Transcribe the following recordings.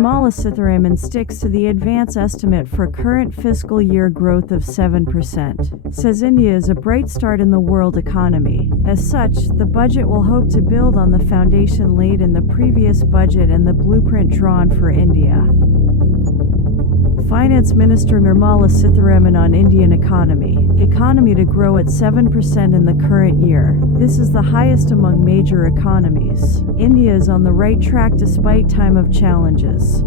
Nirmala Sitharaman sticks to the advance estimate for current fiscal year growth of 7%, says India is a bright start in the world economy. As such, the budget will hope to build on the foundation laid in the previous budget and the blueprint drawn for India. Finance Minister Nirmala Sitharaman on Indian economy to grow at 7% in the current year. This is the highest among major economies. India is on the right track despite time of challenges.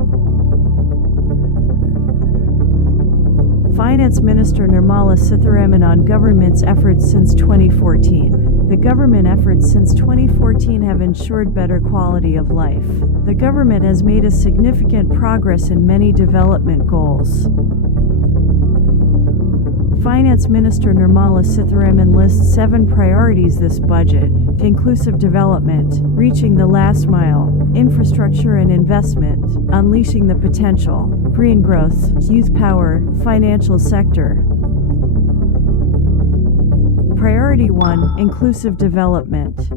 Finance Minister Nirmala Sitharaman on government's efforts since 2014. The government efforts since 2014 have ensured better quality of life. The government has made a significant progress in many development goals. Finance Minister Nirmala Sitharaman lists 7 priorities this budget: inclusive development, reaching the last mile, infrastructure and investment, unleashing the potential, green growth, youth power, financial sector. Priority 1: Inclusive development.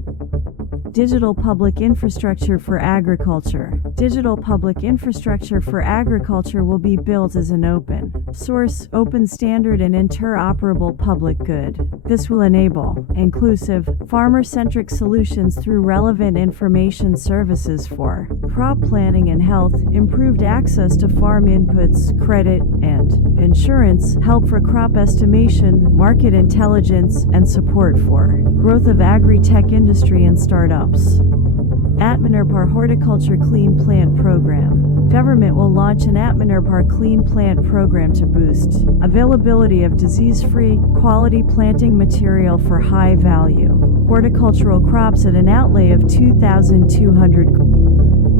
Digital public infrastructure for agriculture. Digital public infrastructure for agriculture will be built as an open source, open standard and interoperable public good. This will enable inclusive, farmer-centric solutions through relevant information services for crop planning and health, improved access to farm inputs, credit, and insurance, help for crop estimation, market intelligence, and support for growth of agri-tech industry and startups. Atmanirbhar Horticulture Clean Plant Program. Government will launch an Atmanirbhar Clean Plant Program to boost availability of disease-free, quality planting material for high-value horticultural crops at an outlay of 2,200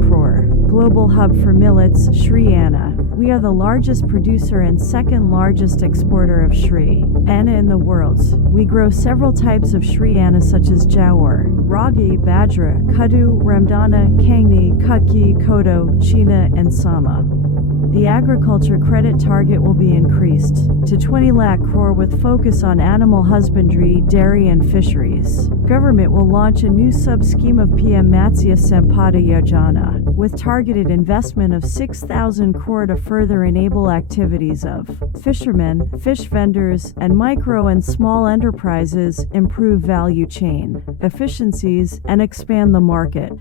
crore. Global Hub for Millets, Sri Anna. We are the largest producer and second largest exporter of Sri Anna in the world. We grow several types of Sri Anna such as Jawar, Ragi, Bajra, Kudu, Ramdana, Kangni, Kutki, Kodo, China, and Sama. The agriculture credit target will be increased to 20 lakh crore with focus on animal husbandry, dairy and fisheries. Government will launch a new sub-scheme of PM Matsya Sampada Yojana with targeted investment of 6,000 crore to further enable activities of fishermen, fish vendors, and micro and small enterprises, improve value chain efficiencies, and expand the market.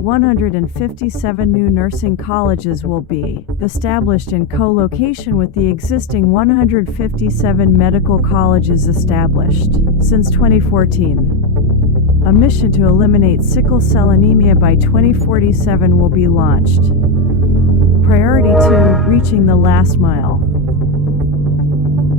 157 new nursing colleges will be established in co-location with the existing 157 medical colleges established since 2014. A mission to eliminate sickle cell anemia by 2047 will be launched. Priority 2: Reaching the last mile.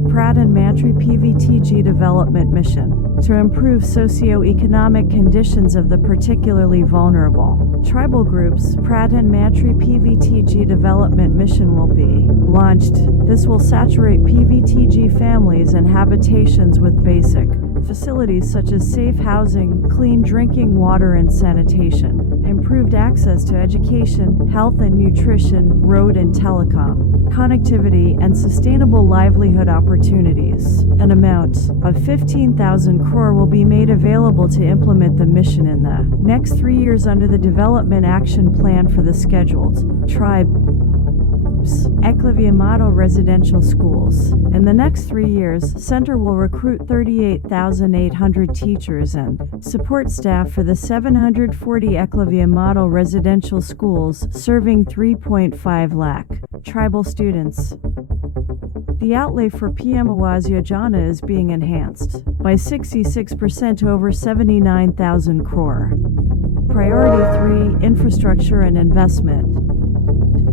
Pradhan Mantri PVTG Development Mission to improve socio-economic conditions of the particularly vulnerable tribal groups. Pradhan Mantri PVTG Development Mission will be launched. This will saturate PVTG families and habitations with basic facilities such as safe housing, clean drinking water and sanitation, improved access to education, health and nutrition, road and telecom connectivity, and sustainable livelihood opportunities. An amount of 15,000 crore will be made available to implement the mission in the next 3 years under the Development Action Plan for the scheduled tribes. Eklavya Model Residential Schools. In the next 3 years, Center will recruit 38,800 teachers and support staff for the 740 Eklavya Model Residential Schools, serving 3.5 lakh tribal students. The outlay for PM Awas Yojana is being enhanced by 66% to over 79,000 crore. Priority 3: Infrastructure and investment.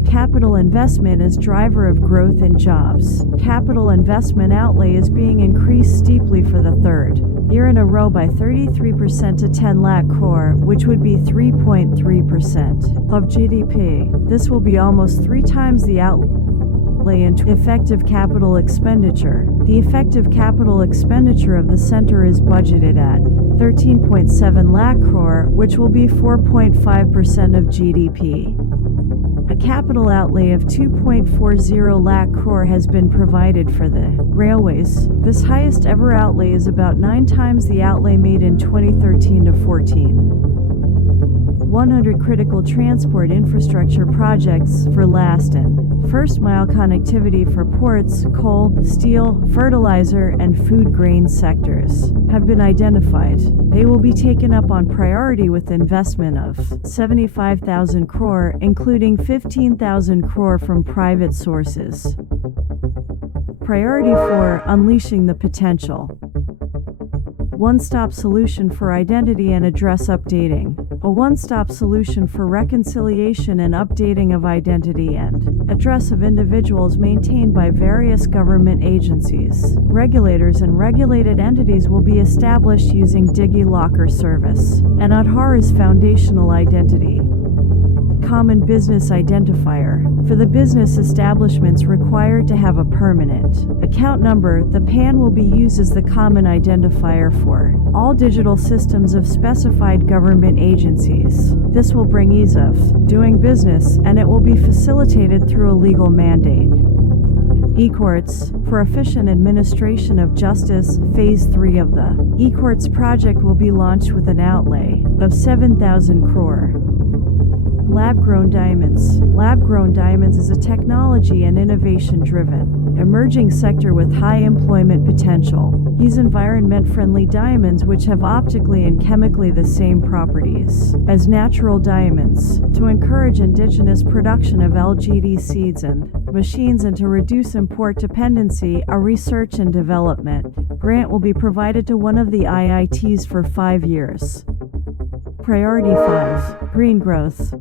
Capital investment is driver of growth and jobs. Capital investment outlay is being increased steeply for the third year in a row by 33% to 10 lakh crore, which would be 3.3% of GDP. This will be almost 3 times the outlay in effective capital expenditure. The effective capital expenditure of the center is budgeted at 13.7 lakh crore, which will be 4.5% of GDP. A capital outlay of 2.40 lakh crore has been provided for the railways. This highest ever outlay is about 9 times the outlay made in 2013 to 14. 100 critical transport infrastructure projects for last and first mile connectivity for ports, coal, steel, fertilizer, and food grain sectors have been identified. They will be taken up on priority with investment of 75,000 crore, including 15,000 crore from private sources. Priority 4: Unleashing the Potential. One-stop solution for identity and address updating. A one-stop solution for reconciliation and updating of identity and address of individuals maintained by various government agencies. Regulators and regulated entities will be established using DigiLocker service and Aadhaar's foundational identity. Common business identifier. For the business establishments required to have a permanent account number, the PAN will be used as the common identifier for all digital systems of specified government agencies. This will bring ease of doing business, and it will be facilitated through a legal mandate. E-Courts. For efficient administration of justice, Phase 3 of the E-Courts project will be launched with an outlay of 7,000 crore. Lab-grown diamonds. Lab-grown diamonds is a technology and innovation-driven, emerging sector with high employment potential. Use environment-friendly diamonds which have optically and chemically the same properties as natural diamonds to encourage indigenous production of LGD seeds and machines and to reduce import dependency. A research and development grant will be provided to one of the IITs for 5 years. Priority 5: Green growth.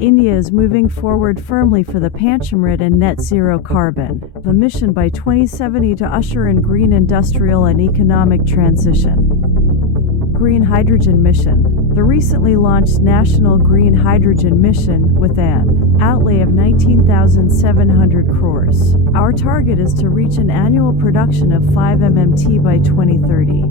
India is moving forward firmly for the Panchamrit and net zero carbon emission by 2070 to usher in green industrial and economic transition. Green hydrogen mission. The recently launched National Green Hydrogen Mission with an outlay of 19,700 crores. Our target is to reach an annual production of 5 MMT by 2030.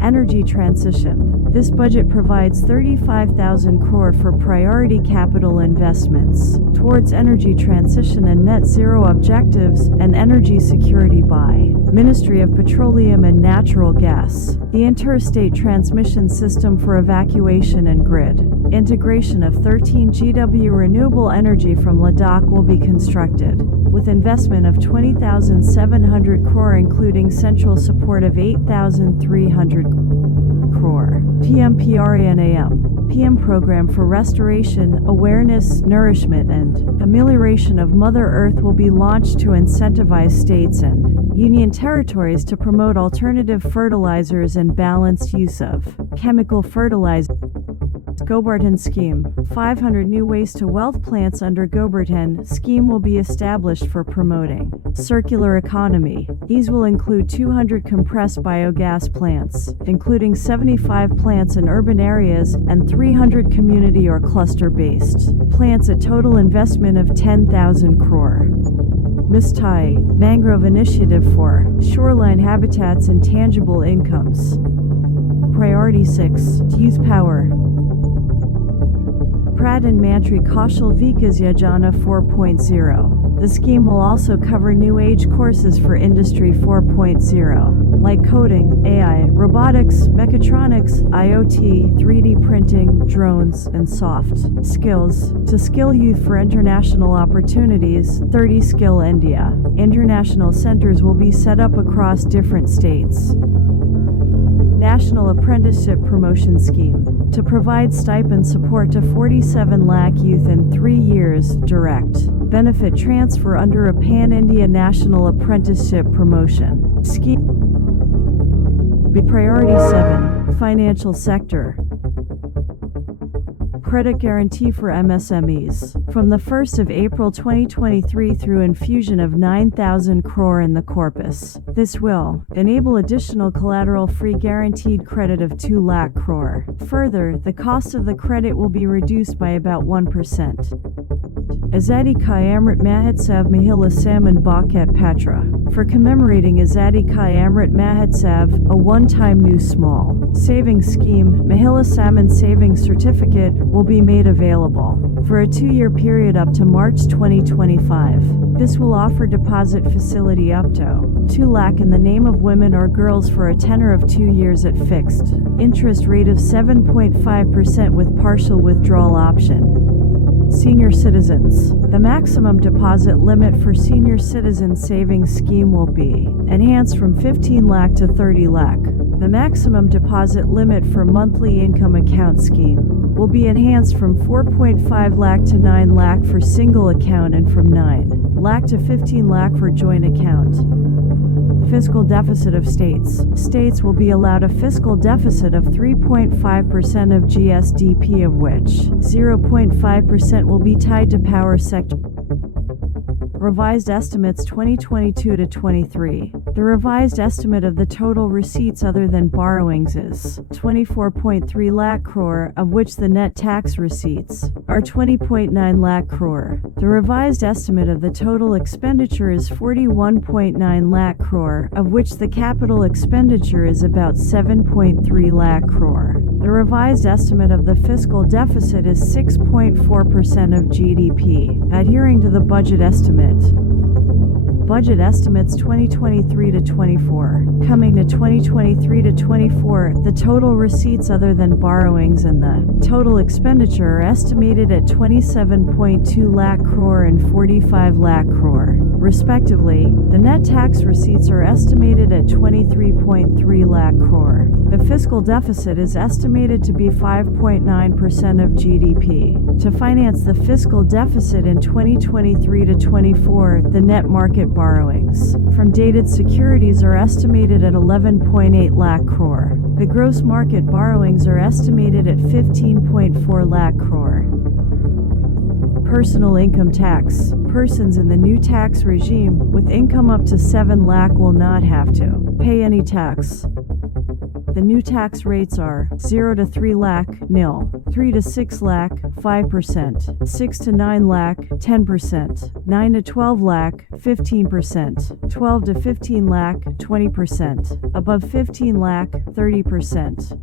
Energy transition. This budget provides 35,000 crore for priority capital investments towards energy transition and net zero objectives and energy security by Ministry of Petroleum and Natural Gas. The interstate transmission system for evacuation and grid integration of 13 GW renewable energy from Ladakh will be constructed with investment of 20,700 crore, including central support of 8,300 crore. PMPRANAM PM Program for Restoration, Awareness, Nourishment, and Amelioration of Mother Earth will be launched to incentivize states and union territories to promote alternative fertilizers and balanced use of chemical fertilizers. Gobarton Scheme. 500 new waste to wealth plants under Gobarton scheme will be established for promoting circular economy. These will include 200 compressed biogas plants, including 75 plants in urban areas and 300 community or cluster-based plants, a total investment of 10,000 crore. Mistai, Mangrove Initiative for Shoreline Habitats and Tangible Incomes. Priority 6, Youth Power. Pradhan Mantri Kaushal Vikas Yojana 4.0. The scheme will also cover new age courses for Industry 4.0, like coding, AI, robotics, mechatronics, IoT, 3D printing, drones, and soft skills, to skill youth for international opportunities. 30 Skill India. International centers will be set up across different states. National Apprenticeship Promotion Scheme. To provide stipend support to 47 lakh youth in 3 years, direct benefit transfer under a Pan-India National Apprenticeship Promotion Scheme. Priority 7, Financial Sector. Credit guarantee for MSMEs. From the 1st of April 2023 through infusion of 9,000 crore in the corpus. This will enable additional collateral-free guaranteed credit of 2 lakh crore. Further, the cost of the credit will be reduced by about 1%. Azadi Ka Amrit Mahotsav Mahila Salman Bakat Patra. For commemorating Azadi Ka Amrit Mahotsav, a one-time new small savings scheme, Mahila Salman Savings Certificate, will be made available for a 2-year period up to March 2025. This will offer deposit facility up to 2 lakh in the name of women or girls for a tenor of 2 years at fixed interest rate of 7.5% with partial withdrawal option. Senior citizens. The maximum deposit limit for senior citizen savings scheme will be enhanced from 15 lakh to 30 lakh. The maximum deposit limit for monthly income account scheme will be enhanced from 4.5 lakh to 9 lakh for single account and from 9 lakh to 15 lakh for joint account. Fiscal deficit of states. States will be allowed a fiscal deficit of 3.5% of GSDP, of which 0.5% will be tied to power sector. Revised estimates 2022 to 23. The revised estimate of the total receipts other than borrowings is 24.3 lakh crore, of which the net tax receipts are 20.9 lakh crore. The revised estimate of the total expenditure is 41.9 lakh crore, of which the capital expenditure is about 7.3 lakh crore. The revised estimate of the fiscal deficit is 6.4% of GDP, adhering to the budget estimate. Budget estimates 2023 to 24. Coming to 2023 to 24, the total receipts other than borrowings and the total expenditure are estimated at 27.2 lakh crore and 45 lakh crore, respectively. The net tax receipts are estimated at 23.3 lakh crore. The fiscal deficit is estimated to be 5.9% of GDP. To finance the fiscal deficit in 2023 to 24, the net market borrowings from dated securities are estimated at 11.8 lakh crore. The gross market borrowings are estimated at 15.4 lakh crore. Personal income tax. Persons in the new tax regime with income up to 7 lakh will not have to pay any tax. The new tax rates are 0 to 3 lakh, nil; 3 to 6 lakh, 5%; 6 to 9 lakh, 10%; 9 to 12 lakh, 15%; 12 to 15 lakh, 20%; above 15 lakh, 30%.